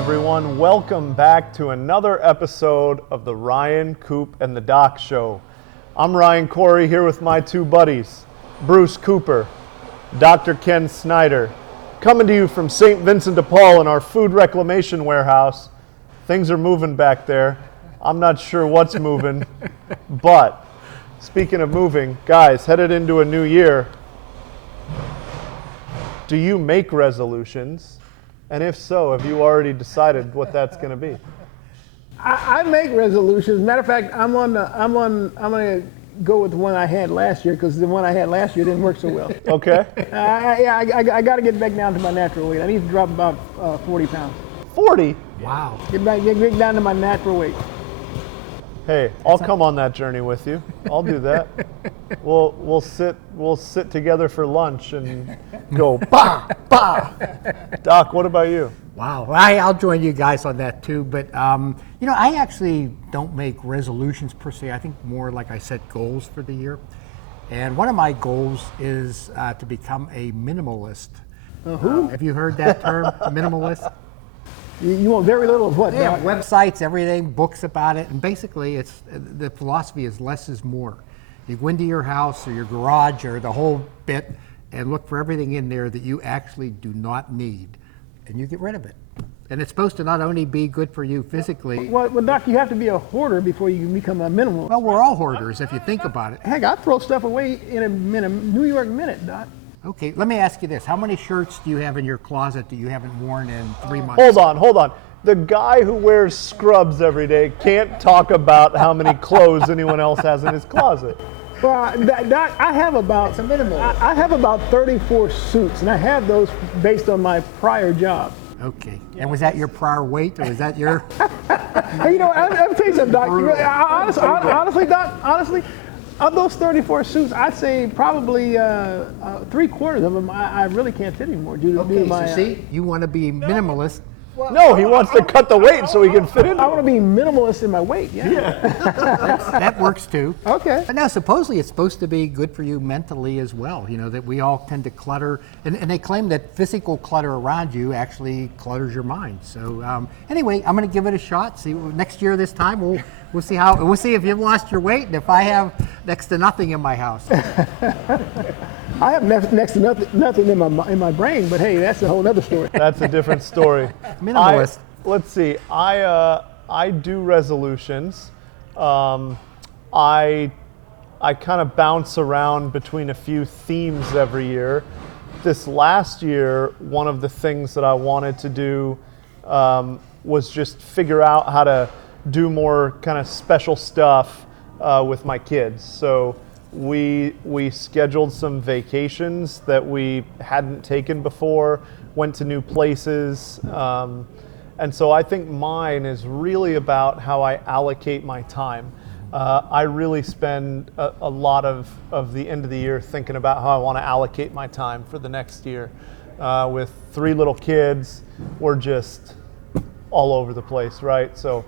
everyone. Welcome back to another episode of the Ryan, Coop, and the Doc Show. I'm Ryan Corey here with my two buddies, Bruce Cooper, Dr. Ken Snyder, coming to you from St. Vincent de Paul in our food reclamation warehouse. Things are moving back there. I'm not sure what's moving, but speaking of moving, guys, headed into a new year, do you make resolutions? And if so, have you already decided what that's going to be? I make resolutions. Matter of fact, I'm going to go with the one I had last year because the one I had last year didn't work so well. Okay. I got to get back down to my natural weight. I need to drop about 40 pounds. 40? Wow. Get down to my natural weight. Hey, I'll come on that journey with you. I'll do that. We'll sit together for lunch and go bah bah. Doc, what about you? Wow. I'll join you guys on that too. But I actually don't make resolutions per se. I think more like I set goals for the year. And one of my goals is to become a minimalist. Who? Have you heard that term, a minimalist? You want very little of what? Yeah, Doc? websites, everything, books about it, and basically the philosophy is less is more. You go into your house or your garage or the whole bit and look for everything in there that you actually do not need, and you get rid of it. And it's supposed to not only be good for you physically. Well, Doc, you have to be a hoarder before you can become a minimalist. Well, we're all hoarders if you think about it. Heck, I throw stuff away in a New York minute, Doc. Okay, let me ask you this. How many shirts do you have in your closet that you haven't worn in 3 months? Hold on. The guy who wears scrubs every day can't talk about how many clothes anyone else has in his closet. Well, Doc, I have about It's a minimal. I have about 34 suits, and I have those based on my prior job. Okay, and was that your prior weight or was that your? Hey, I'm tell you something, Doc. Honestly, Doc, of those 34 suits, I'd say probably 3/4 of them I really can't fit anymore due to being my. So see, you want to be minimalist. No, he wants to cut the weight so he can fit in. I want to be minimalist in my weight. Yeah. That works too. Okay. But now supposedly it's supposed to be good for you mentally as well, that we all tend to clutter, and they claim that physical clutter around you actually clutters your mind. So anyway, I'm going to give it a shot. See, next year this time we'll see if you've lost your weight and if I have next to nothing in my house. I have next to nothing in my brain, but hey, that's a whole other story. That's a different story. Minimalist. Let's see. I do resolutions. I kind of bounce around between a few themes every year. This last year, one of the things that I wanted to do was just figure out how to do more kind of special stuff with my kids. So we scheduled some vacations that we hadn't taken before, went to new places. And so I think mine is really about how I allocate my time. I really spend a lot of the end of the year thinking about how I want to allocate my time for the next year. With 3 little kids, we're just all over the place, right? So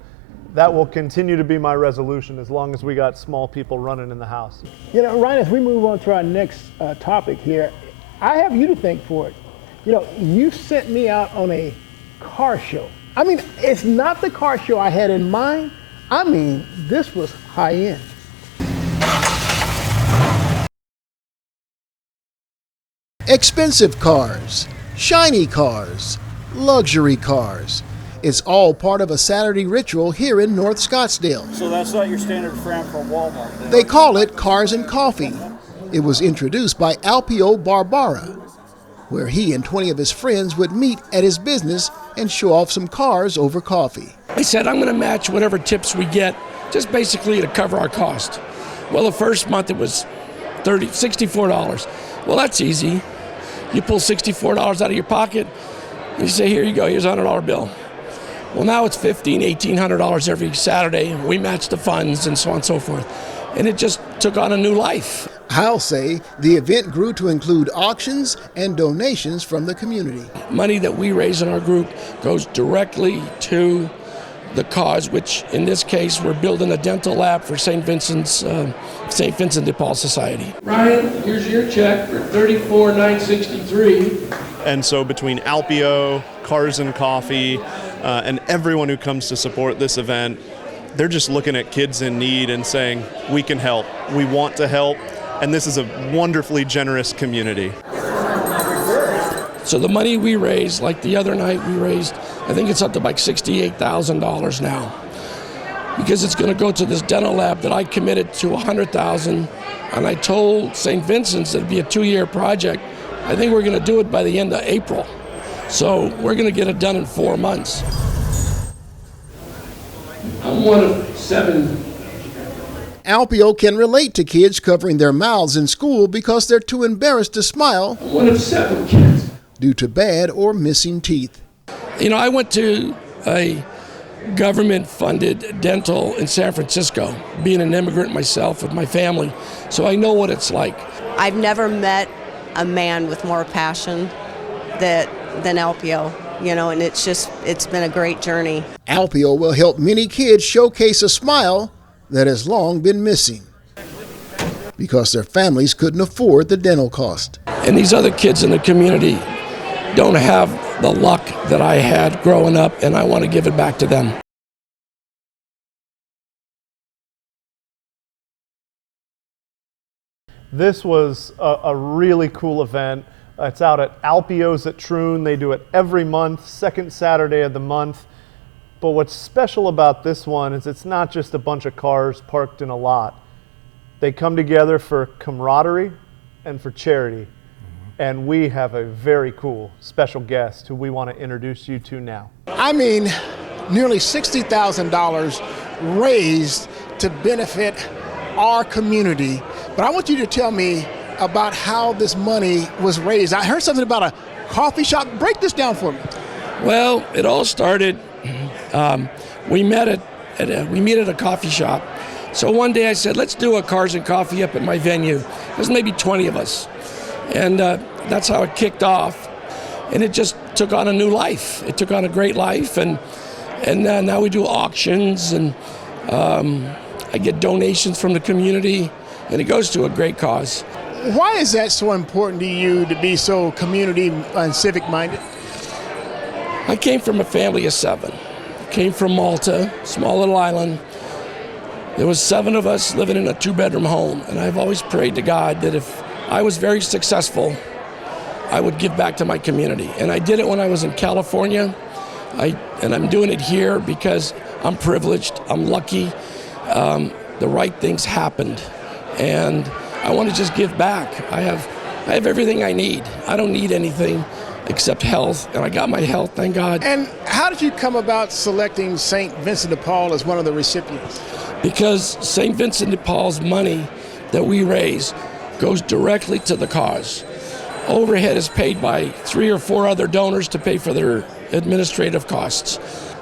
that will continue to be my resolution as long as we got small people running in the house. Ryan, as we move on to our next topic here, I have you to thank for it. You sent me out on a car show. I mean, it's not the car show I had in mind. I mean, this was high end. Expensive cars, shiny cars, luxury cars. It's all part of a Saturday ritual here in North Scottsdale. So that's not your standard fram from Walmart, then? They call it Cars and Coffee. It was introduced by Alpio Barbara, where he and 20 of his friends would meet at his business and show off some cars over coffee. He said, I'm going to match whatever tips we get, just basically to cover our cost. Well, the first month it was $64. Well, that's easy. You pull $64 out of your pocket, and you say, here you go, here's a $100 bill. Well, now it's $1,500, $1,800 every Saturday. We match the funds and so on and so forth. And it just took on a new life. I'll say the event grew to include auctions and donations from the community. Money that we raise in our group goes directly to the cause, which in this case, we're building a dental lab for St. Vincent de Paul Society. Ryan, here's your check for $34,963. And so between Alpio, Cars and Coffee, and everyone who comes to support this event, they're just looking at kids in need and saying, we can help, we want to help, and this is a wonderfully generous community. So the money we raised, like the other night we raised, I think it's up to like $68,000 now. Because it's going to go to this dental lab that I committed to $100,000, and I told St. Vincent's that it'd be a 2-year project. I think we're going to do it by the end of April. So we're going to get it done in 4 months. I'm one of 7. Alpio can relate to kids covering their mouths in school because they're too embarrassed to smile. I'm one of 7 kids. Due to bad or missing teeth. You know, I went to a government-funded dental in San Francisco, being an immigrant myself with my family, so I know what it's like. I've never met a man with more passion than Alpio, you know, and it's been a great journey. Alpio will help many kids showcase a smile that has long been missing because their families couldn't afford the dental cost. And these other kids in the community don't have the luck that I had growing up, and I want to give it back to them. This was a really cool event. It's out at Alpio's at Troon. They do it every month, second Saturday of the month. But what's special about this one is it's not just a bunch of cars parked in a lot. They come together for camaraderie and for charity. And we have a very cool special guest who we want to introduce you to now. I mean, nearly $60,000 raised to benefit our community. But I want you to tell me about how this money was raised. I heard something about a coffee shop. Break this down for me. Well, it all started, we met at a coffee shop. So one day I said, let's do a Cars and Coffee up at my venue. There's maybe 20 of us. And that's how it kicked off. And it just took on a new life. It took on a great life. And now we do auctions, and I get donations from the community, and it goes to a great cause. Why is that so important to you to be so community and civic minded? I came from a family of 7. Came from Malta, small little island. There was 7 of us living in a 2-bedroom home, and I've always prayed to God that if I was very successful, I would give back to my community. And I did it when I was in California, and I'm doing it here because I'm privileged, I'm lucky. The right things happened, and I want to just give back. I have everything I need. I don't need anything except health, and I got my health, thank God. And how did you come about selecting St. Vincent de Paul as one of the recipients? Because St. Vincent de Paul's money that we raise goes directly to the cause. Overhead is paid by 3 or 4 other donors to pay for their administrative costs.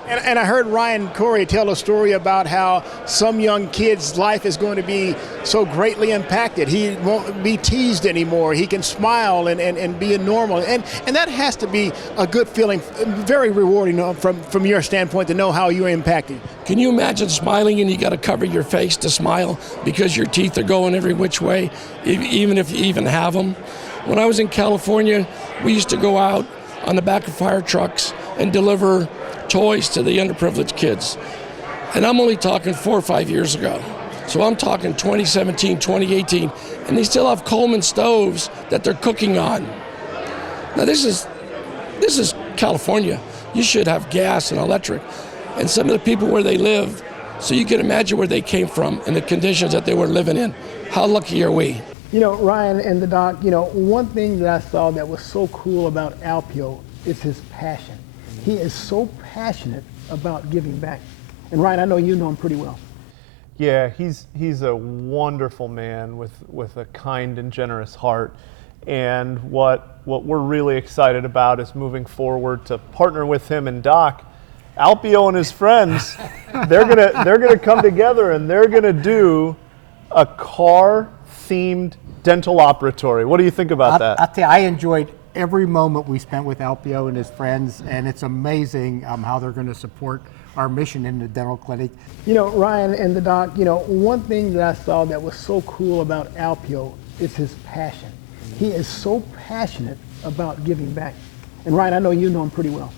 And I heard Ryan Corey tell a story about how some young kid's life is going to be so greatly impacted. He won't be teased anymore. He can smile and be a normal. And that has to be a good feeling, very rewarding from your standpoint to know how you're impacting. Can you imagine smiling and you got to cover your face to smile because your teeth are going every which way, even if you even have them? When I was in California, we used to go out on the back of fire trucks and deliver toys to the underprivileged kids. And I'm only talking 4 or 5 years ago. So I'm talking 2017, 2018, and they still have Coleman stoves that they're cooking on. Now this is California. You should have gas and electric. And some of the people where they live, so you can imagine where they came from and the conditions that they were living in. How lucky are we? You know, Ryan and the doc, you know, one thing that I saw that was so cool about Alpio is his passion. He is so passionate about giving back. And Ryan, I know you know him pretty well. Yeah, he's a wonderful man with a kind and generous heart. And what we're really excited about is moving forward to partner with him and Doc. Alpio and his friends, they're gonna come together and they're gonna do a car-themed dental operatory. What do you think about that? I'll tell you, I enjoyed every moment we spent with Alpio and his friends, and it's amazing how they're going to support our mission in the dental clinic. You know, Ryan and the doc, you know, one thing that I saw that was so cool about Alpio is his passion. He is so passionate about giving back. And Ryan, I know you know him pretty well.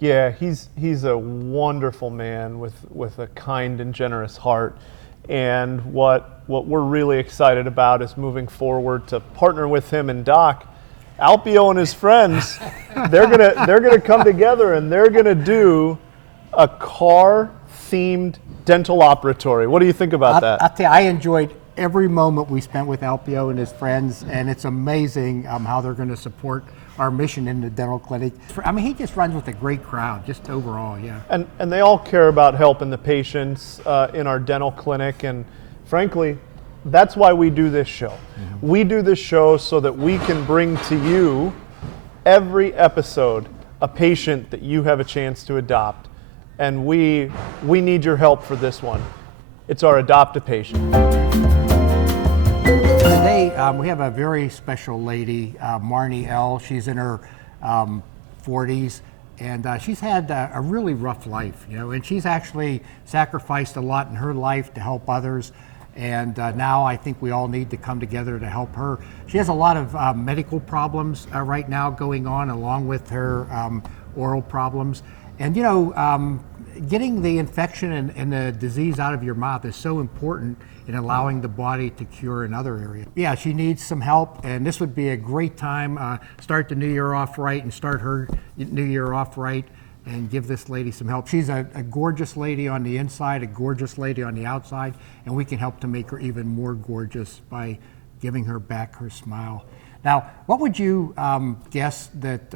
Yeah, he's a wonderful man with a kind and generous heart. And what we're really excited about is moving forward to partner with him and Doc. Alpio and his friends, they're gonna come together and they're gonna do a car-themed dental operatory. What do you think about that? I'll tell you, I enjoyed every moment we spent with Alpio and his friends, and it's amazing how they're going to support our mission in the dental clinic. I mean, he just runs with a great crowd, just overall, yeah. And they all care about helping the patients in our dental clinic, and frankly, that's why we do this show. Mm-hmm. We do this show so that we can bring to you every episode a patient that you have a chance to adopt. And we need your help for this one. It's our Adopt a Patient. Today, we have a very special lady, Marnie L. She's in her 40s, and she's had a really rough life, and she's actually sacrificed a lot in her life to help others. And now I think we all need to come together to help her. She has a lot of medical problems right now going on, along with her oral problems. And getting the infection and the disease out of your mouth is so important in allowing the body to cure in other areas. Yeah, she needs some help, and this would be a great time. Start the new year off right and start her new year off right and give this lady some help. She's a gorgeous lady on the inside, a gorgeous lady on the outside, and we can help to make her even more gorgeous by giving her back her smile. Now, what would you guess that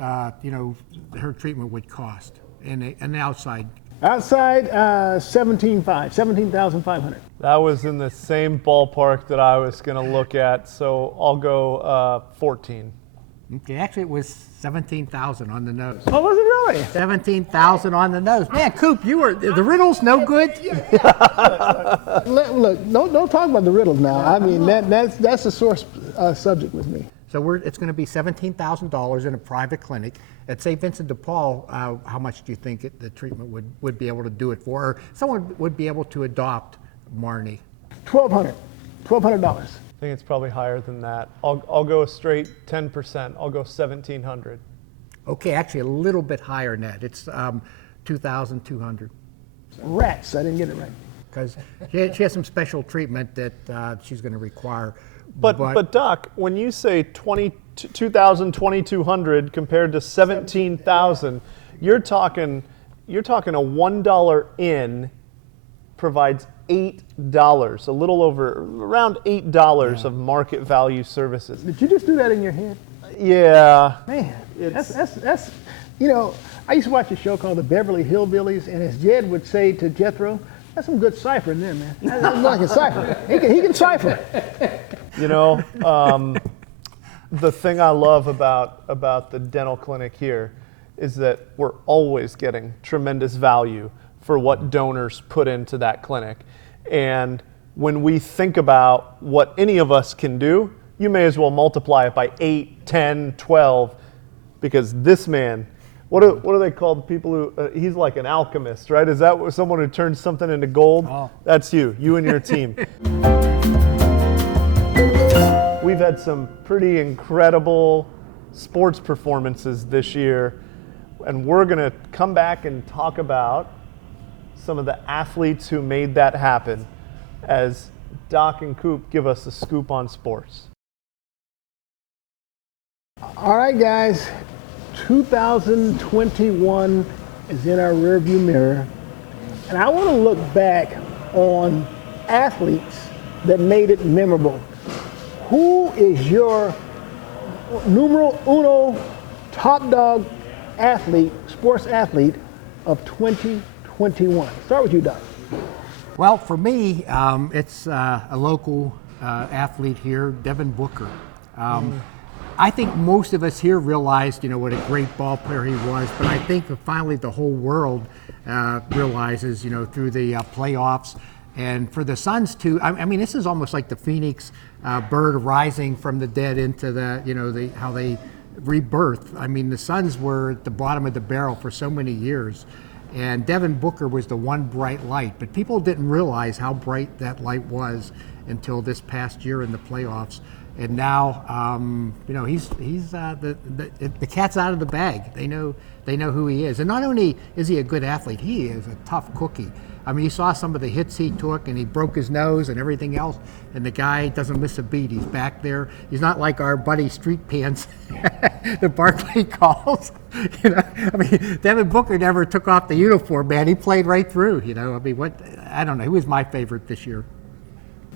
her treatment would cost in the outside? Outside, $17,500. That was in the same ballpark that I was going to look at, so I'll go 14. Okay, actually it was 17,000 on the nose. Oh, was it really? 17,000 on the nose. Man, Coop, the Riddle's no good. Look, don't talk about the Riddle now. I mean, that's a sore subject with me. So it's going to be $17,000 in a private clinic at St. Vincent de Paul. How much do you think the treatment would be able to do it for, or someone would be able to adopt Marnie? $1,200. I think it's probably higher than that. I'll go a straight 10%. I'll go 1,700. Okay, actually a little bit higher than that. It's 2,200. Rats! I didn't get it right. Because she has some special treatment that she's going to require. But Doc, when you say 2,200 compared to 17,000, you're talking a $1 in provides $8, a little over around $8 of market value services. Did you just do that in your head? Yeah. Man, that's I used to watch a show called The Beverly Hillbillies, and as Jed would say to Jethro, that's some good ciphering there, man. That's like a cipher. He can cipher. The thing I love about the dental clinic here is that we're always getting tremendous value for what donors put into that clinic. And when we think about what any of us can do, you may as well multiply it by 8, 10, 12, because this man, what do they call the people who, he's like an alchemist, right? Is that someone who turns something into gold? Oh. That's you and your team. We've had some pretty incredible sports performances this year, and we're going to come back and talk about some of the athletes who made that happen as Doc and Coop give us a scoop on sports. All right, guys, 2021 is in our rearview mirror, and I want to look back on athletes that made it memorable. Who is your numero uno top dog athlete, sports athlete of 2021? Start with you, Doc. Well, for me, it's a local athlete here, Devin Booker. I think most of us here realized, what a great ball player he was, but I think that finally the whole world realizes, through the playoffs. And for the Suns too, I mean, this is almost like the Phoenix bird rising from the dead into how they rebirth. I mean, the Suns were at the bottom of the barrel for so many years, and Devin Booker was the one bright light. But people didn't realize how bright that light was until this past year in the playoffs. And now, he's the cat's out of the bag. They know who he is. And not only is he a good athlete, he is a tough cookie. I mean, you saw some of the hits he took, and he broke his nose and everything else. And the guy doesn't miss a beat. He's back there. He's not like our buddy Street Pants that Barkley calls. I mean, Devin Booker never took off the uniform, man. He played right through. I mean, I don't know. He was my favorite this year.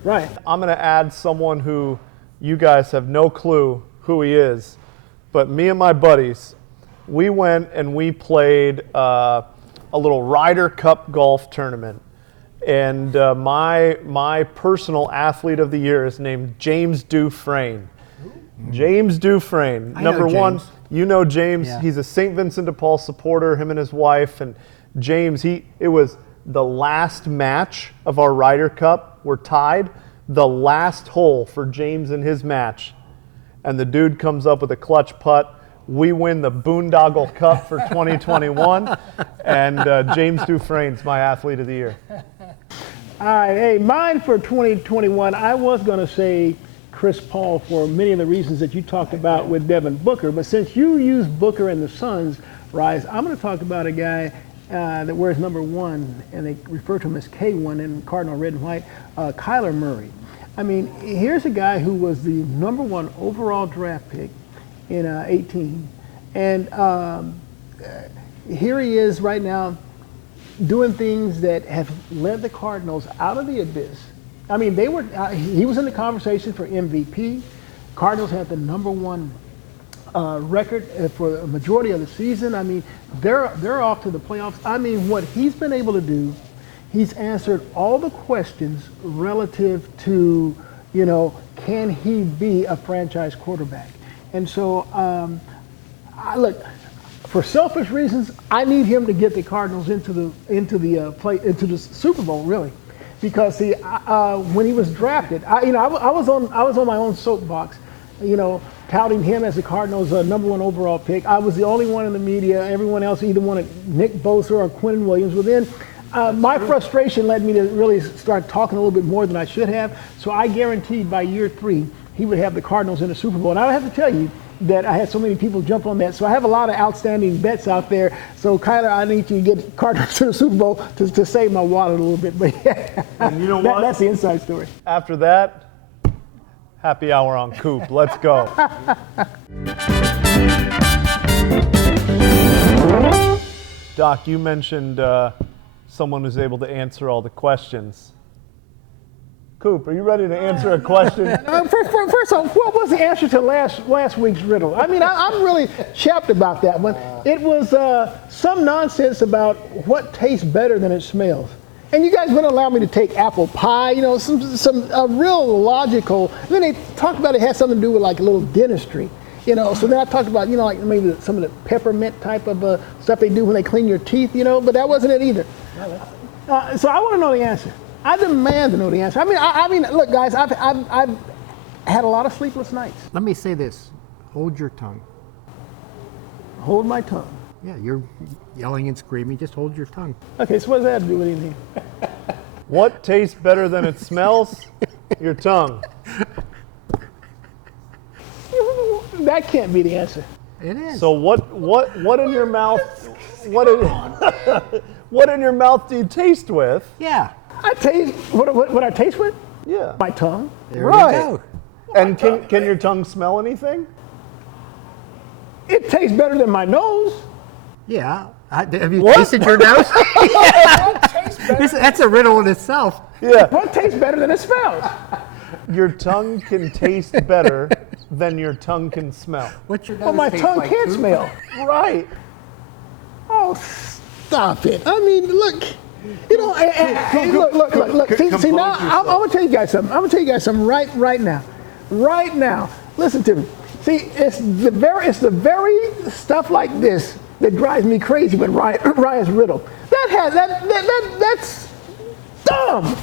Right. I'm going to add someone who you guys have no clue who he is, but me and my buddies, we went and we played a little Ryder Cup golf tournament. And my personal athlete of the year is named James Dufresne. James Dufresne, number one. You know James. Yeah. He's a St. Vincent de Paul supporter, him and his wife. And James, it was the last match of our Ryder Cup. We're tied. The last hole for James in his match. And the dude comes up with a clutch putt. We win the Boondoggle Cup for 2021. And James Dufresne's my athlete of the year. All right, hey, mine for 2021, I was going to say Chris Paul for many of the reasons that you talked about with Devin Booker, but since you used Booker and the Suns, Rise, I'm going to talk about a guy that wears number 1, and they refer to him as K1 in Cardinal red and white, Kyler Murray. I mean, here's a guy who was the number 1 overall draft pick in 18, and here he is right now, doing things that have led the Cardinals out of the abyss. I mean, he was in the conversation for MVP. Cardinals had the number 1 record for a majority of the season. I mean, they're off to the playoffs. I mean, what he's been able to do, he's answered all the questions relative to, can he be a franchise quarterback? And so, look, for selfish reasons, I need him to get the Cardinals into the Super Bowl, really, because when he was drafted, I was on my own soapbox, touting him as the Cardinals' number 1 overall pick. I was the only one in the media. Everyone else either wanted Nick Bosa or Quentin Williams. Well, then my frustration led me to really start talking a little bit more than I should have. So I guaranteed by year 3 he would have the Cardinals in the Super Bowl. And I have to tell you that I had so many people jump on that. So I have a lot of outstanding bets out there. So Kyler, I need you to get Cardinals to the Super Bowl to save my wallet a little bit. But yeah, and you know what? That's the inside story. After that, happy hour on Coop. Let's go. Doc, you mentioned someone who's able to answer all the questions. Coop, are you ready to answer a question? First off, what was the answer to last week's riddle? I mean, I'm really chapped about that one. It was some nonsense about what tastes better than it smells. And you guys wouldn't allow me to take apple pie, some real logical. Then they talked about it had something to do with like a little dentistry. So then I talked about, like maybe some of the peppermint type of stuff they do when they clean your teeth, but that wasn't it either. So I want to know the answer. I demand to know the answer. I mean, look, guys, I've had a lot of sleepless nights. Let me say this. Hold your tongue. Hold my tongue. Yeah, you're yelling and screaming. Just hold your tongue. Okay, so what does that have to do with anything? What tastes better than it smells? Your tongue. That can't be the answer. It is. So what in your mouth? What in your mouth do you taste with? Yeah. I taste what I taste with? Yeah. My tongue. There right. you go. And can your tongue smell anything? It tastes better than my nose. Yeah. Have you tasted your nose? That's a riddle in itself. Yeah. What tastes better than it smells? Your tongue can taste better than your tongue can smell. What's your nose Well, my taste tongue like, can't Coop? smell. Right. Oh, stop it. I mean, look. Look. See now, I'm going to tell you guys something. I'm going to tell you guys something right now. Right now. Listen to me. See, it's the very stuff like this that drives me crazy with Ryan's riddle. That's dumb.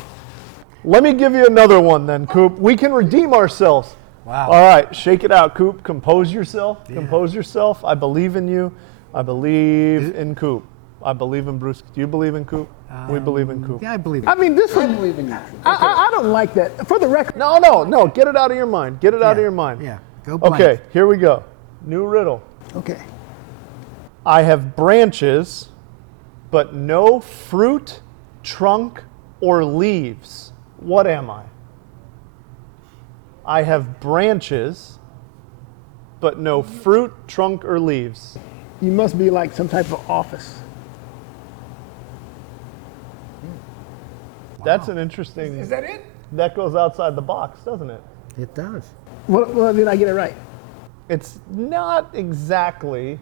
Let me give you another one then, Coop. We can redeem ourselves. Wow. All right, shake it out, Coop. Compose yourself. Yeah. Compose yourself. I believe in you. I believe in Coop. I believe in Bruce. Do you believe in Coop? We believe in Coop. Yeah, I believe it. I mean, this I one, believe in you. I don't like that. For the record, No. Get it out of your mind. Get it out of your mind. Yeah, go blank. Okay, here we go. New riddle. okay. I have branches, but no fruit, trunk, or leaves. What am I? I have branches, but no fruit, trunk, or leaves. You must be like some type of office. That's an interesting. Is that it? That goes outside the box, doesn't it? It does. Well, did I get it right? It's not exactly.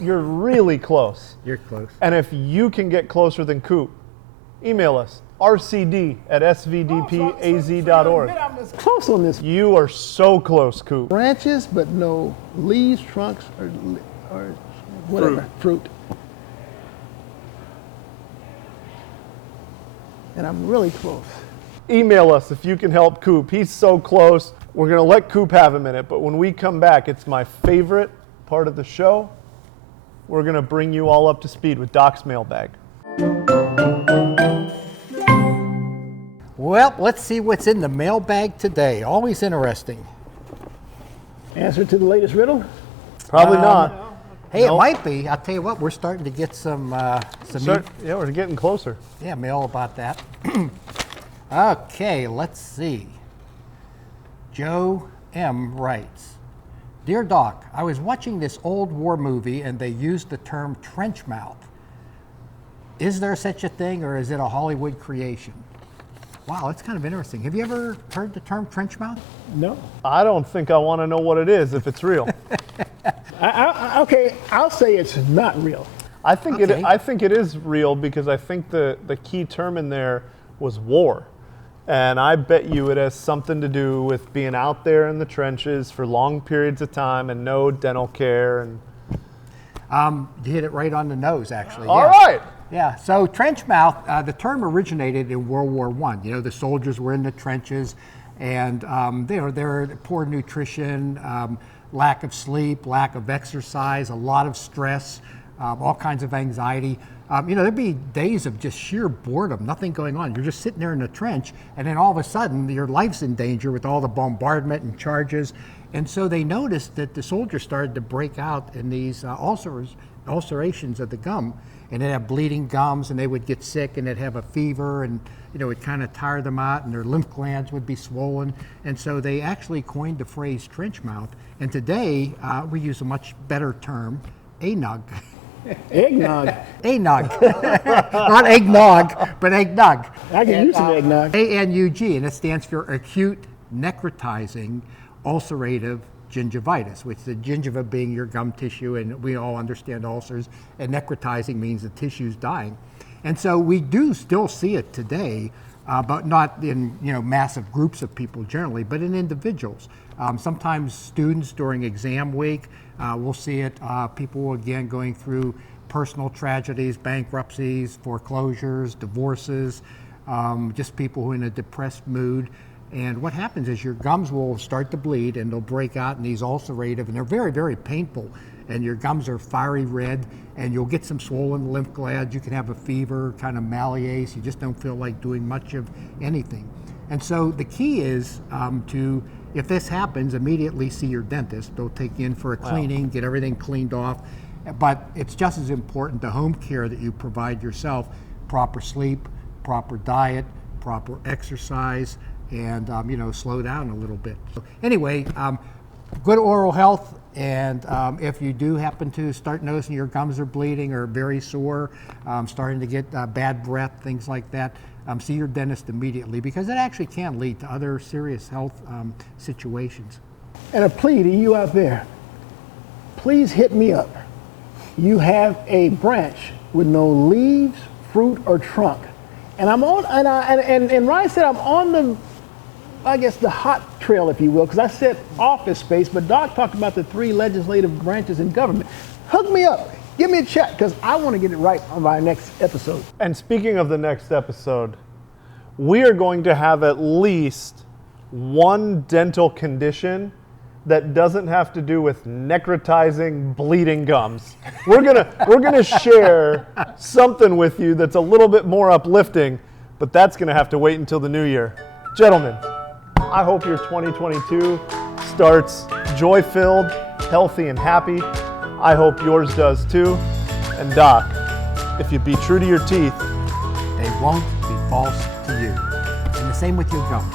You're really close. You're close. And if you can get closer than Coop, email us, rcd@svdpaz.org. I'm as close on this. You are so close, Coop. Branches, but no leaves, trunks, or whatever, fruit. And I'm really close. Email us if you can help Coop. He's so close. We're going to let Coop have a minute, but when we come back, it's my favorite part of the show. We're going to bring you all up to speed with Doc's Mailbag. Well, let's see what's in the mailbag today. Always interesting. Answer to the latest riddle? Probably not. Hey, Nope. it might be. I'll tell you what, we're starting to get some Yeah, we're getting closer. mail about that. Okay, let's see. Joe M. writes, Dear Doc, I was watching this old war movie and they used the term trench mouth. Is there such a thing or is it a Hollywood creation? Wow, that's kind of interesting. Have you ever heard the term trench mouth? No. I don't think I want to know what it is if it's real. Okay, I'll say it's not real. I think Okay. I think it is real because I think the key term in there was war. And I bet you it has something to do with being out there in the trenches for long periods of time and no dental care. And You hit it right on the nose, actually. all yeah. right. Yeah, so trench mouth, the term originated in World War I. You know, the soldiers were in the trenches and they're poor nutrition, lack of sleep, lack of exercise, a lot of stress, all kinds of anxiety. There'd be days of just sheer boredom, nothing going on. You're just sitting there in the trench, and then all of a sudden, your life's in danger with all the bombardment and charges. And so they noticed that the soldiers started to break out in these ulcerations of the gum, and they'd have bleeding gums, and they would get sick, and they'd have a fever, and it kind of tire them out, and their lymph glands would be swollen. And so they actually coined the phrase trench mouth. And today, we use a much better term, ANUG. Eggnog. Eggnog. Not eggnog, but eggnog. I can use some eggnog. ANUG, and it stands for acute necrotizing ulcerative gingivitis, which the gingiva being your gum tissue, and we all understand ulcers, and necrotizing means the tissue's dying. And so we do still see it today, but not in massive groups of people generally, but in individuals. Sometimes students during exam week, we'll see it. People, again, going through personal tragedies, bankruptcies, foreclosures, divorces, just people who are in a depressed mood. And what happens is your gums will start to bleed and they'll break out in these ulcerative, and they're very, very painful. And your gums are fiery red, and you'll get some swollen lymph glands. You can have a fever, kind of malaise. You just don't feel like doing much of anything. And so the key is if this happens, immediately see your dentist. They'll take you in for a cleaning, get everything cleaned off. But it's just as important the home care that you provide yourself: proper sleep, proper diet, proper exercise, and slow down a little bit. So anyway, good oral health. And if you do happen to start noticing your gums are bleeding or very sore, starting to get bad breath, things like that, see your dentist immediately, because it actually can lead to other serious health situations. And a plea to you out there, please hit me up. You have a branch with no leaves, fruit, or trunk. And I'm on, and Ryan said I'm on the hot trail, if you will, because I said office space, but Doc talked about the 3 legislative branches in government. Hook me up. Give me a check, because I want to get it right on my next episode. And speaking of the next episode, we are going to have at least one dental condition that doesn't have to do with necrotizing, bleeding gums. We're gonna share something with you that's a little bit more uplifting, but that's gonna have to wait until the new year. Gentlemen, I hope your 2022 starts joy-filled, healthy, and happy. I hope yours does too. And Doc, if you be true to your teeth, They won't be false to you. And the same with your gums.